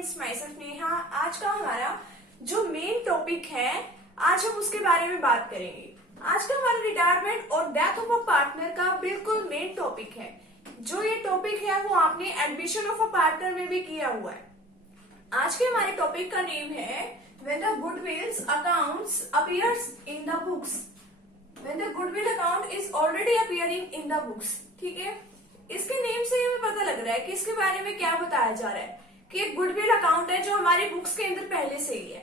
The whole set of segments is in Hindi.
Friends, my self Neha. आज का हमारा जो मेन टॉपिक है, आज हम उसके बारे में बात करेंगे। आज का हमारा रिटायरमेंट और डेथ ऑफ अ पार्टनर का बिल्कुल मेन टॉपिक है। जो ये टॉपिक है वो आपने एडमिशन ऑफ अ पार्टनर में भी किया हुआ है। आज के हमारे टॉपिक का नेम है when the गुडविल्स accounts appears in the books. When the goodwill account is already appearing in the books. ठीक है, इसके नेम से हमें पता लग रहा है कि इसके बारे में क्या बताया जा रहा है कि एक गुडविल अकाउंट है जो हमारी बुक्स के अंदर पहले से ही है।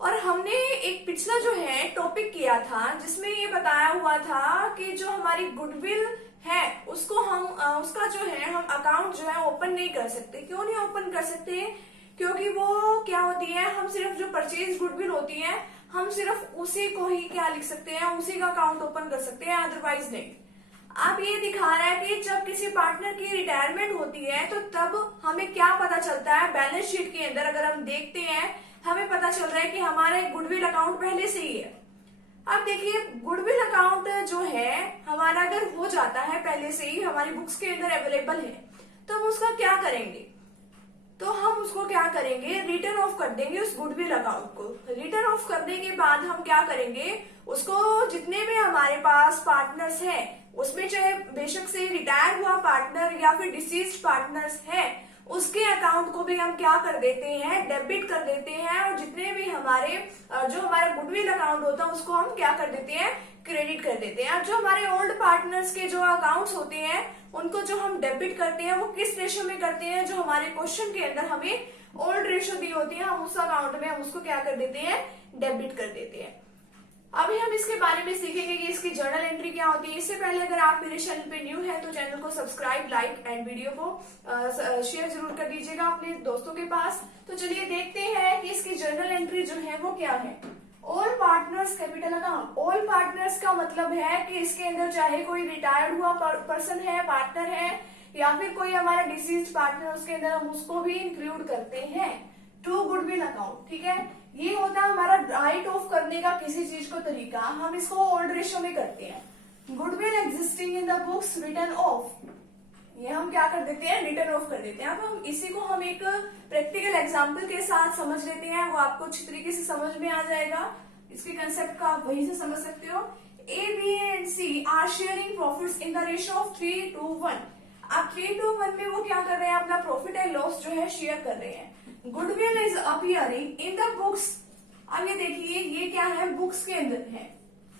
और हमने एक पिछला जो है टॉपिक किया था जिसमें ये बताया हुआ था कि जो हमारी गुडविल है उसको हम उसका जो है हम अकाउंट जो है ओपन नहीं कर सकते। क्यों नहीं ओपन कर सकते? क्योंकि वो क्या होती है, हम सिर्फ जो परचेज गुडविल होती है हम सिर्फ उसी को ही क्या लिख सकते हैं, उसी का अकाउंट ओपन कर सकते हैं, अदरवाइज नहीं। अब ये दिखा रहा है कि जब किसी पार्टनर की रिटायरमेंट होती है तो तब हमें क्या पता चलता है, बैलेंस शीट के अंदर अगर हम देखते हैं हमें पता चल रहा है कि हमारा एक गुडविल अकाउंट पहले से ही है। अब देखिए, गुडविल अकाउंट जो है हमारा अगर हो जाता है पहले से ही हमारी बुक्स के अंदर अवेलेबल है तो हम उसका क्या करेंगे? तो हम उसको क्या करेंगे, रिटर्न ऑफ कर देंगे उस गुडविल अकाउंट को। रिटर्न ऑफ करने के बाद हम क्या करेंगे, उसको जितने भी हमारे पास पार्टनर्स हैं उसमें चाहे बेशक से रिटायर हुआ पार्टनर या फिर डिसीज्ड पार्टनर्स है उसके अकाउंट को भी हम क्या कर देते हैं, डेबिट कर देते हैं। और जितने भी हमारे जो हमारा गुडविल अकाउंट होता है उसको हम क्या कर देते हैं, क्रेडिट कर देते हैं। अब जो हमारे ओल्ड पार्टनर्स के जो अकाउंट्स होते हैं उनको जो हम डेबिट करते हैं वो किस रेशो में करते हैं, जो हमारे क्वेश्चन के अंदर हमें ओल्ड रेशो दी होती है हम उस अकाउंट में हम उसको क्या कर देते हैं, डेबिट कर देते हैं। अभी हम इसके बारे में सीखेंगे कि इसकी जर्नल एंट्री क्या होती है। इससे पहले अगर आप मेरे चैनल पे न्यू है तो चैनल को सब्सक्राइब, लाइक एंड वीडियो को शेयर जरूर कर दीजिएगा अपने दोस्तों के पास। तो चलिए देखते हैं कि इसकी जर्नल एंट्री जो है वो क्या है। All partners capital account. All partners का मतलब है कि इसके अंदर चाहे कोई रिटायर्ड हुआ पर्सन है, पार्टनर है, या फिर कोई हमारा डिसीज्ड पार्टनर, उसके अंदर हम उसको भी इंक्लूड करते हैं टू गुडविल अकाउंट। ठीक है, ये होता है हमारा राइट ऑफ करने का किसी चीज को तरीका। हम इसको ओल्ड रेशो में करते हैं। Goodwill existing in the books return of, ये हम क्या कर देते हैं, रिटर्न ऑफ कर देते हैं। अब हम इसी को हम एक प्रैक्टिकल एग्जांपल के साथ समझ लेते हैं, वो आपको अच्छी तरीके से समझ में आ जाएगा। इसके कंसेप्ट का आप वहीं से समझ सकते हो। A, B and C are sharing profits in the ratio of 3:1। अब 3:1 में वो क्या कर रहे हैं, अपना प्रॉफिट एंड लॉस जो है शेयर कर रहे हैं। Goodwill is appearing in the books. अब ये देखिए, ये क्या है, बुक्स के अंदर है।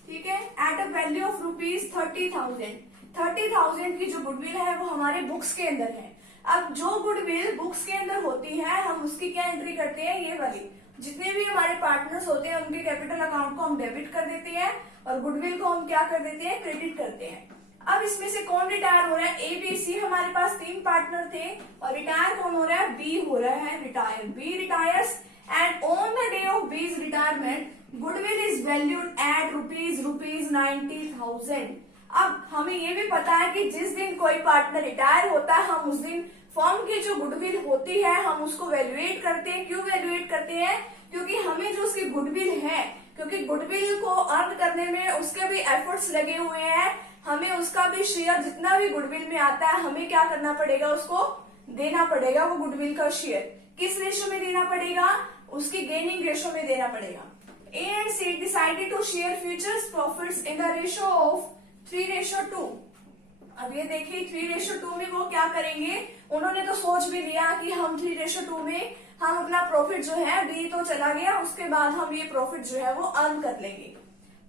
ठीक है, एट अ वैल्यू ऑफ ₹30,000। 30,000 की जो गुडविल है वो हमारे बुक्स के अंदर है। अब जो गुडविल बुक्स के अंदर होती है हम उसकी क्या एंट्री करते हैं, ये वाली। जितने भी हमारे पार्टनर्स होते हैं उनके कैपिटल अकाउंट को हम डेबिट कर देते हैं और गुडविल को हम क्या कर देते हैं, क्रेडिट करते हैं। अब इसमें से कौन रिटायर हो रहा है, ए, बी, सी। हमारे पास 3 पार्टनर थे और रिटायर कौन हो रहा है, बी हो रहा है retire. B retires and on the day of B's retirement goodwill is valued at ₹90,000। अब हमें ये भी पता है कि जिस दिन कोई पार्टनर रिटायर होता है हम उस दिन फर्म की जो गुडविल होती है हम उसको वैल्यूएट करते हैं। क्यों वैल्यूएट करते हैं? क्योंकि हमें जो उसकी गुडविल है, क्योंकि गुडविल को अर्न करने में उसके भी एफर्ट्स लगे हुए हैं, हमें उसका भी शेयर जितना भी गुडविल में आता है हमें क्या करना पड़ेगा, उसको देना पड़ेगा। वो गुडविल का शेयर किस रेशो में देना पड़ेगा, उसकी गेनिंग रेशो में देना पड़ेगा। A and C decided to share futures profits in the ratio of 3:2। अब ये देखिए 3:2 में वो क्या करेंगे, उन्होंने तो सोच भी लिया कि हम 3:2 में हम अपना प्रॉफिट जो है, बी तो चला गया, उसके बाद हम ये प्रॉफिट जो है वो अर्न कर लेंगे।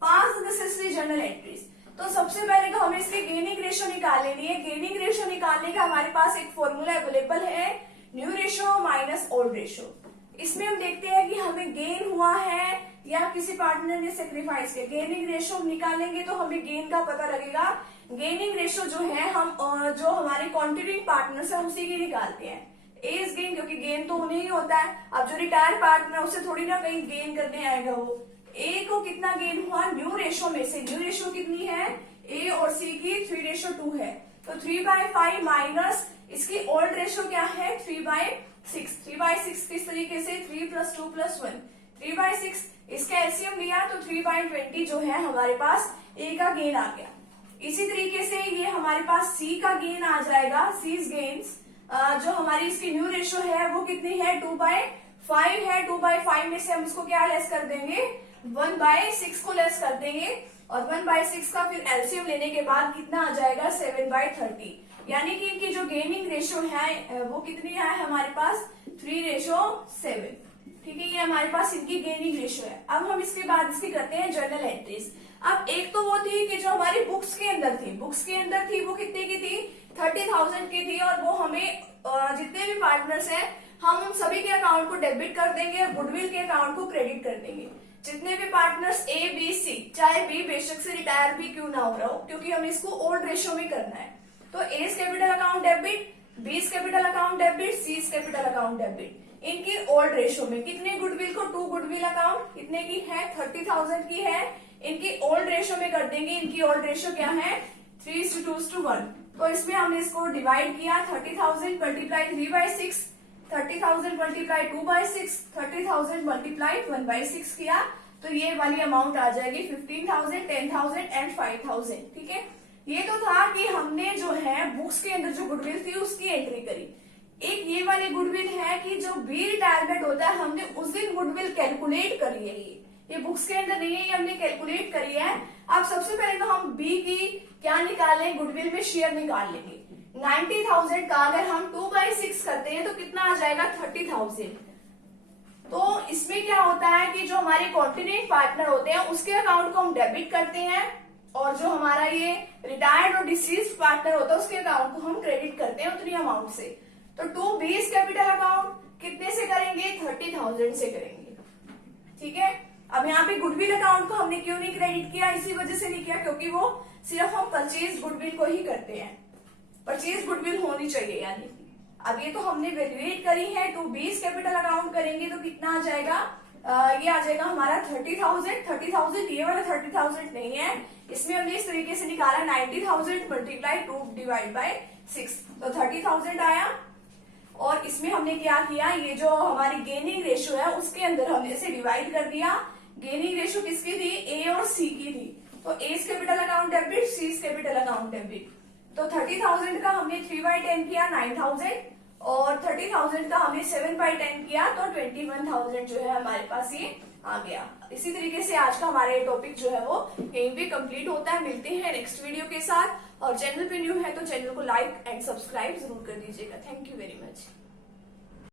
पास नेसेसरी जर्नल एंट्रीज। तो सबसे पहले तो हमें इसके गेनिंग रेशो निकाल लेनी है। गेनिंग रेशो निकालने का हमारे पास एक फॉर्मूला अवेलेबल है, new ratio minus old ratio. इसमें हम देखते हैं कि हमें गेन हुआ है या किसी पार्टनर ने सेक्रीफाइस किया। गेनिंग रेशो निकालेंगे तो हमें गेन का पता लगेगा। गेनिंग रेशो जो है हम जो हमारे कॉन्ट्रीब्यूटिंग पार्टनर्स है उसी की निकालते हैं। ए इज गेन, क्योंकि गेन तो उन्हें ही होता है। अब जो रिटायर पार्टनर उसे थोड़ी ना कहीं गेन करने आएगा वो। ए को कितना गेन हुआ, न्यू रेशो में से। न्यू रेशो कितनी है, ए और सी की 3:2 है। तो 3/5 माइनस इसकी ओल्ड रेशो क्या है, 3/6। 3/6 किस तरीके से, 3 + 2 + 1 3/6। इसका एलसीएम लिया तो 3/20 जो है हमारे पास ए का गेन आ गया। इसी तरीके से ये हमारे पास सी का गेन आ जाएगा, सीज गेन्स जो हमारी इसकी न्यू रेशो है वो कितनी है, 2/5 है। 2/5 में से हम इसको क्या लेस कर देंगे, 1/6 को लेस कर देंगे, और 1/6 का फिर एलसीएम लेने के बाद कितना आ जाएगा, 7/30। यानी कि इनकी जो गेनिंग रेशो है वो कितनी है हमारे पास, 3:7। ठीक है, ये हमारे पास इनकी गेनिंग रेशो है। अब हम इसके बाद इसकी करते हैं जर्नल एंट्रीज। अब एक तो वो थी कि जो हमारी बुक्स के अंदर थी, वो कितने की थी, 30,000 की थी, और वो हमें जितने भी पार्टनर्स हैं हम उन सभी के अकाउंट को डेबिट कर देंगे और गुडविल के अकाउंट को क्रेडिट कर देंगे। जितने भी पार्टनर्स ए बी सी, चाहे बी बेशक से रिटायर भी क्यों ना हो रहा हो, क्योंकि हमें इसको ओल्ड रेशो में करना है। तो एस कैपिटल अकाउंट डेबिट, बीस capital account debit, seize capital account debit. इनकी ओल्ड रेशो में कितने गुडविल को, 2 गुडविल अकाउंट कितने की है, 30,000 की है, इनकी ओल्ड रेशो में कर देंगे। इनकी ओल्ड रेशो क्या है, 3:2:1। तो इसमें हमने इसको डिवाइड किया, 30,000 मल्टीप्लाई 3/6, 30,000 मल्टीप्लाई 2/6, 30,000 मल्टीप्लाई 1/6 किया, तो ये वाली अमाउंट आ जाएगी 15,000, 10,000 एंड 5,000। ठीक है, ये तो था कि हमने जो है बुक्स के अंदर जो गुडविल थी उसकी एंट्री करी। एक ये वाली गुडविल है कि जो बी रिटायरमेंट होता है हमने उस दिन गुडविल कैलकुलेट करी है। ये बुक्स के अंदर नहीं है, ये हमने कैलकुलेट करी है। अब सबसे पहले तो हम बी की क्या निकालें, गुडविल में शेयर निकाल लेंगे। 90,000 का अगर हम 2/6 करते हैं तो कितना आ जाएगा, 30,000। तो इसमें क्या होता है कि जो हमारे कॉन्टिनेंट पार्टनर होते हैं उसके अकाउंट को हम डेबिट करते हैं, और जो हमारा ये रिटायर्ड और डिसीज्ड पार्टनर होता है उसके अकाउंट को हम क्रेडिट करते हैं उतनी अमाउंट से। तो 2 बीस कैपिटल अकाउंट कितने से करेंगे, 30,000 से करेंगे। ठीक है, अब यहाँ पे गुडविल अकाउंट को हमने क्यों नहीं क्रेडिट किया, इसी वजह से नहीं किया क्योंकि वो सिर्फ हम परचेज गुडविल को ही करते हैं, परचेज गुडविल होनी चाहिए। यानी अब ये तो हमने वैल्यूएट करी है, 2 बीस कैपिटल अकाउंट करेंगे तो कितना आ जाएगा, ये आ जाएगा हमारा 30,000। 30,000 ये वाला 30,000 नहीं है, इसमें हमने इस तरीके से निकाला 90,000 मल्टीप्लाई 2/6, तो 30,000 आया। और इसमें हमने क्या किया, ये जो हमारी गेनिंग रेशो है उसके अंदर हमने इसे डिवाइड कर दिया। गेनिंग रेशो किसकी थी, ए और सी की थी, तो S capital account debit, seize capital account debit. तो 30,000 का हमने 3/10 किया 9,000, और 30,000 का हमने 7/10 किया तो 21,000 जो है हमारे पास ये आ गया। इसी तरीके से आज का हमारा टॉपिक जो है वो यहीं पे कंप्लीट होता है। मिलते हैं नेक्स्ट वीडियो के साथ, और चैनल पे न्यू है तो चैनल को लाइक एंड सब्सक्राइब जरूर कर दीजिएगा। Thank you very much.